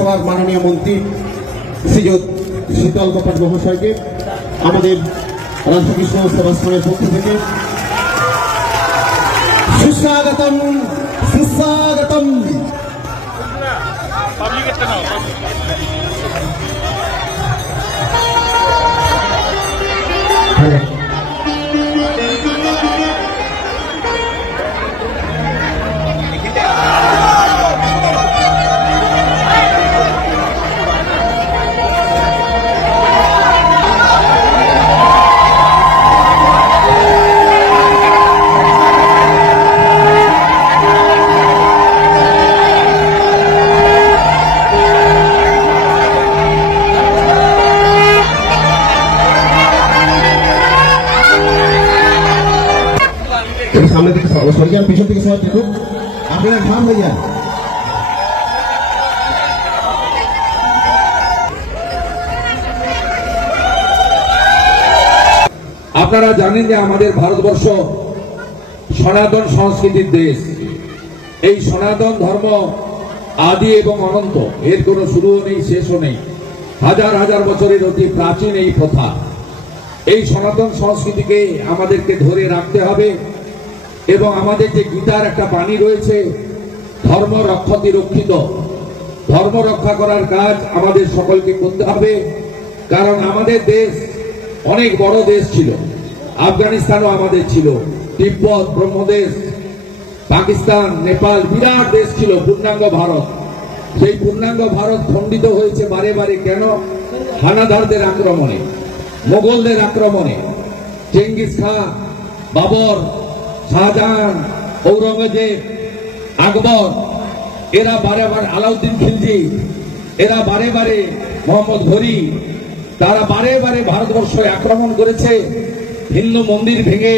বিধানসভার মাননীয় মন্ত্রী শ্রীযুত শীতল কপাট মহাশয়কে আমাদের রাধাকৃষ্ণ সেবাশ্রমের পক্ষ থেকে সুস্বাগতম সুস্বাগতম। সামনে থেকে সরে যান, পিছন থেকে সবাই দেখুন, আপনারা ধাম হয়ে যান। আপনারা জানেন যে আমাদের ভারতবর্ষ সনাতন সংস্কৃতির দেশ। এই সনাতন ধর্ম আদি এবং অনন্ত, এর কোনো শুরুও নেই শেষও নেই। হাজার হাজার বছরের অতি প্রাচীন এই প্রথা। এই সনাতন সংস্কৃতিকে আমাদেরকে ধরে রাখতে হবে এবং আমাদের যে গীতার একটা বাণী রয়েছে, ধর্ম রক্ষতি রক্ষিত, ধর্ম রক্ষা করার কাজ আমাদের সকলকে করতে হবে। কারণ আমাদের দেশ অনেক বড় দেশ ছিল, আফগানিস্তানও আমাদের ছিল, তিব্বত, ব্রহ্মদেশ, পাকিস্তান, নেপাল, বিরাট দেশ ছিল, পূর্ণাঙ্গ ভারত। সেই পূর্ণাঙ্গ ভারত খণ্ডিত হয়েছে বারে বারে। কেন? হানাদারদের আক্রমণে, মোগলদের আক্রমণে। চেঙ্গিস খান, বাবর, শাহজাহান, ঔরঙ্গজেব, আকবর, এরা বারে বারে, আলাউদ্দিন খিলজি, এরা বারে বারে, মোহাম্মদ ঘুরি, তারা বারে বারে ভারতবর্ষ আক্রমণ করেছে। হিন্দু মন্দির ভেঙে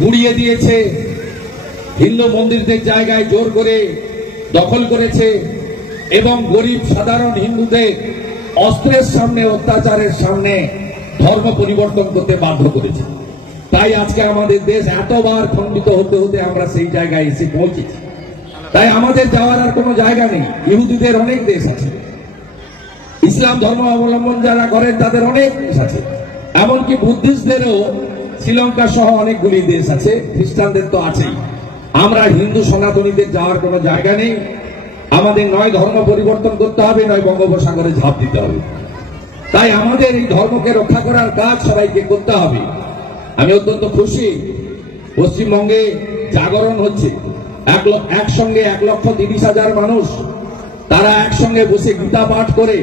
গুড়িয়ে দিয়েছে, হিন্দু মন্দিরদের জায়গায় জোর করে দখল করেছে এবং গরিব সাধারণ হিন্দুদের অস্ত্রের সামনে, অত্যাচারের সামনে ধর্ম পরিবর্তন করতে বাধ্য করেছে। তাই আজকে আমাদের দেশ এতবার খণ্ডিত হতে হতে আমরা সেই জায়গায় এসে পৌঁছেছি। তাই আমাদের যাওয়ার আর কোনো জায়গা নেই। ইহুদিদের অনেক দেশ আছে, ইসলাম ধর্ম অবলম্বন যারা করেন তাদের অনেক দেশ আছে, এমনকি বুদ্ধিস্টদেরও শ্রীলঙ্কা সহ অনেকগুলি দেশ আছে, খ্রিস্টানদের তো আছেই। আমরা হিন্দু সনাতনীদের যাওয়ার কোনো জায়গা নেই। আমাদের নয় ধর্ম পরিবর্তন করতে হবে, নয় বঙ্গোপসাগরে ঝাঁপ দিতে হবে। তাই আমাদের এই ধর্মকে রক্ষা করার কাজ সবাইকে করতে হবে। আমি অত্যন্ত খুশি, পশ্চিমবঙ্গে জাগরণ হচ্ছে। একসঙ্গে 1,30,000 মানুষ তারা একসঙ্গে বসে গীতা পাঠ করে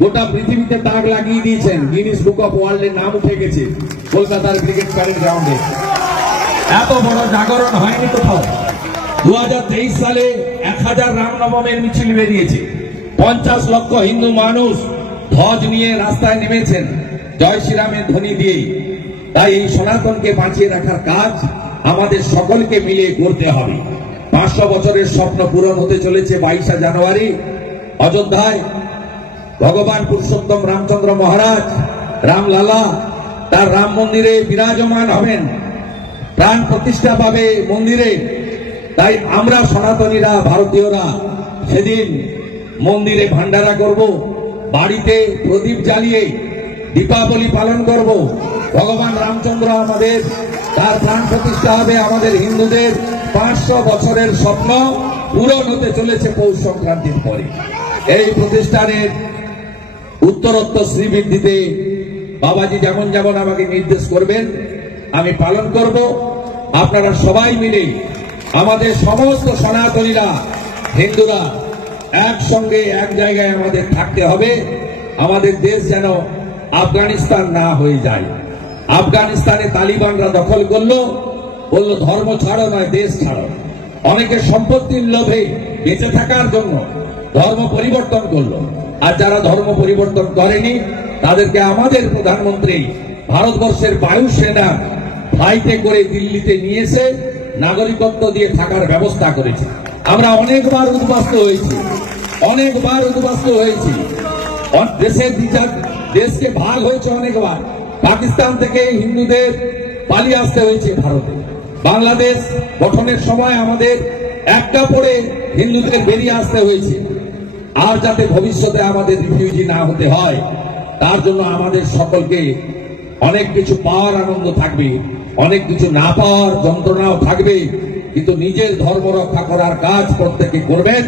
গোটা পৃথিবীতে দাগ লাগিয়ে দিয়েছেন। গিনিস বুক অফ ওয়ার্ল্ডের নাম উঠে গেছে কলকাতার ব্রিগেড প্যারেড গ্রাউন্ডে। এত বড় জাগরণ হয়নি কোথাও। 2023 সালে 1000 রামনবমের মিছিল বেরিয়েছে, 50 লক্ষ হিন্দু মানুষ ধ্বজ নিয়ে রাস্তায় নেমেছেন জয় শ্রীরামের ধ্বনি দিয়েই। তাই এই সনাতনকে বাঁচিয়ে রাখার কাজ আমাদের সকলকে মিলে করতে হবে। 500 বছরের স্বপ্ন পূরণ হতে চলেছে 22শে জানুয়ারি। অযোধ্যায় ভগবান পুরুষোত্তম রামচন্দ্র মহারাজ, রামলালা, তার রাম মন্দিরে বিরাজমান হবেন, প্রাণ প্রতিষ্ঠা পাবে মন্দিরে। তাই আমরা সনাতনীরা, ভারতীয়রা সেদিন মন্দিরে ভান্ডারা করব, বাড়িতে প্রদীপ জ্বালিয়ে দীপাবলি পালন করব। ভগবান রামচন্দ্র আমাদের, তার প্রাণ প্রতিষ্ঠা হবে। আমাদের হিন্দুদের 500 বছরের স্বপ্ন পূরণ হতে চলেছে পৌষ সংক্রান্তির পরে। এই প্রতিষ্ঠানের উত্তরোত্তর শ্রীবৃদ্ধিতে বাবাজি যেমন যেমন আমাকে নির্দেশ করবেন আমি পালন করব। আপনারা সবাই মিলে, আমাদের সমস্ত সনাতনীরা, হিন্দুরা একসঙ্গে এক জায়গায় আমাদের থাকতে হবে। আমাদের দেশ যেন আফগানিস্তান না হয়ে যায়। আফগানিস্তানে তালিবানরা দখল করলো, বললো ধর্ম ছাড়ো নয় দেশ ছাড়ো। অনেকে সম্পত্তির লোভে বেঁচে থাকার জন্য ধর্ম পরিবর্তন করলো। আর যারা ধর্ম পরিবর্তন করেনি তাদেরকে আমাদের প্রধানমন্ত্রী ভারতবর্ষের বায়ুসেনা ফ্লাইটে করে দিল্লিতে নিয়ে এসে নাগরিকত্ব দিয়ে থাকার ব্যবস্থা করেছে। আমরা অনেকবার উদ্বাস্ত হয়েছি, অনেকবার উদ্বাস্ত হয়েছি। দেশকে ভাগ হয়েছে অনেকবার। পাকিস্তান থেকে হিন্দুদের পালিয়ে আসতে হয়েছে ভারতে। বাংলাদেশ গঠনের সময় আমাদের একটা পড়ে হিন্দুদের বেরিয়ে আসতে হয়েছে। আর যাতে ভবিষ্যতে আমাদের রিফিউজি না হতে হয়, তার জন্য আমাদের সকলকে অনেক কিছু পাওয়ার আনন্দ থাকবে, অনেক কিছু না পাওয়ার যন্ত্রণাও থাকবে, কিন্তু নিজের ধর্ম রক্ষা করার কাজ প্রত্যেকে করবেন।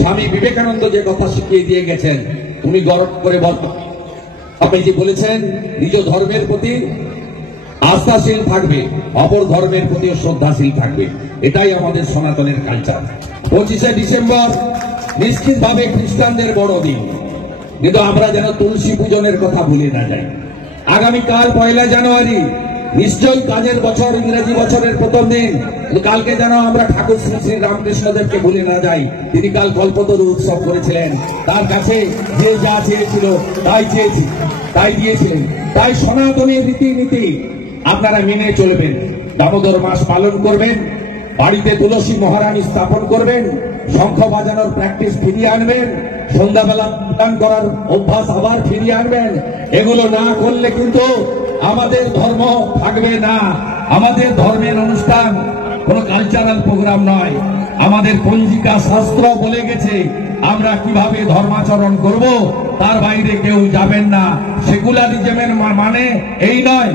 স্বামী বিবেকানন্দ যে কথা শিখিয়ে দিয়ে গেছেন, তুমি গর্ব করে বল, আপনি যে বলেছেন নিজ ধর্মের প্রতি আস্থাশীল থাকবে, অপর ধর্মের প্রতি শ্রদ্ধাশীল থাকবে, এটাই আমাদের সনাতনের কালচার। 25শে ডিসেম্বর নিশ্চিতভাবে খ্রিস্টানদের বড়দিন, কিন্তু আমরা যেন তুলসী পূজনের কথা ভুলে না যাই। আগামীকাল 1 জানুয়ারি নিশ্চয়ই কাজের বছর, ইংরেজি বছরের প্রথম দিন, কালকে যেন আমরা ঠাকুর শ্রী শ্রী রামকৃষ্ণদেবকে ভুলে না যাই। তিনি কাল কল্পতরু উৎসব করেছিলেন, তার কাছে যে যা চেয়েছিল তাই দিয়েছিলেন। তাই সনাতনী রীতিনীতি আপনারা মেনে চলবেন, দামোদর মাস পালন করবেন, বাড়িতে তুলসী মহারানী স্থাপন করবেন, শঙ্খ বাজানোর প্র্যাকটিস ফিরিয়ে আনবেন, সন্ধ্যাবেলা গান করার অভ্যাস আবার ফিরিয়ে আনবেন। এগুলো না করলে কিন্তু আমাদের ধর্ম থাকবে না। আমাদের ধর্মের অনুষ্ঠান কোন কালচারাল প্রোগ্রাম নয়, আমাদের পঞ্জিকা শাস্ত্র বলে গেছে আমরা কিভাবে ধর্মাচরণ করব, তার বাইরে কেউ যাবেন না। সেকুলারিজমের মানে এই নয়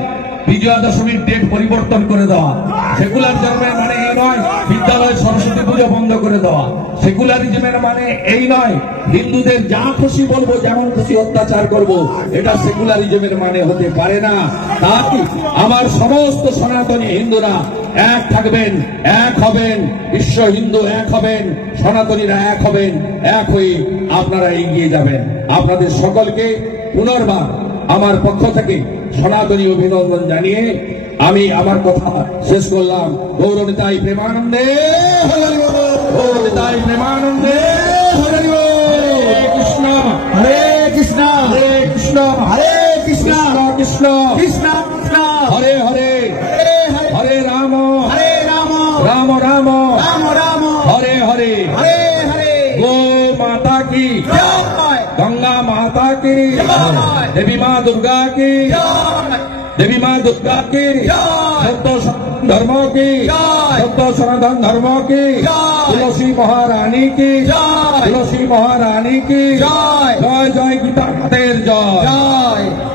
বিজয়া দশমীর ডেট পরিবর্তন করে দেওয়া, সেকুলারিজমের মানে এই নয় বিদ্যালয় সরস্বতী পুজো বন্ধ করে দেওয়া, সেকুলারিজমের মানে এই নয় হিন্দুদের যা খুশি বলবো, যেমন খুশি অত্যাচার করব, এটা সেকুলারিজমের মানে হতে পারে না। তাই আমার সমস্ত সনাতনী হিন্দুরা এক থাকবেন, এক হবেন, বিশ্ব হিন্দু এক হবেন, সনাতনীরা এক হবেন, এক হয়ে আপনারা এগিয়ে যাবেন। আপনাদের সকলকে পুনর্বার আমার পক্ষ থেকে সনাতনী অভিনন্দন জানিয়ে আমি আমার কথা শেষ করলাম। গৌরনিতাই প্রেমানন্দে, গৌরনিতাই প্রেমানন্দে, হরে কৃষ্ণ, হরে কৃষ্ণ, হরে কৃষ্ণ, হরে কৃষ্ণ, কৃষ্ণ কৃষ্ণ, হরে হরে, হরে রাম, হরে রাম, রাম রাম, রাম রাম, হরে হরে, হরে হরে। গো মাতা কি জয়, গঙ্গা মাতা কি জয়, দেবী মা দুর্গা কি জয়, देवी माँ दुर्गा की सत्य धर्म की, सत्य सनातन धर्म की, तुलसी महारानी की, तुलसी महारानी की जय। जय जय गीता मातेर जय।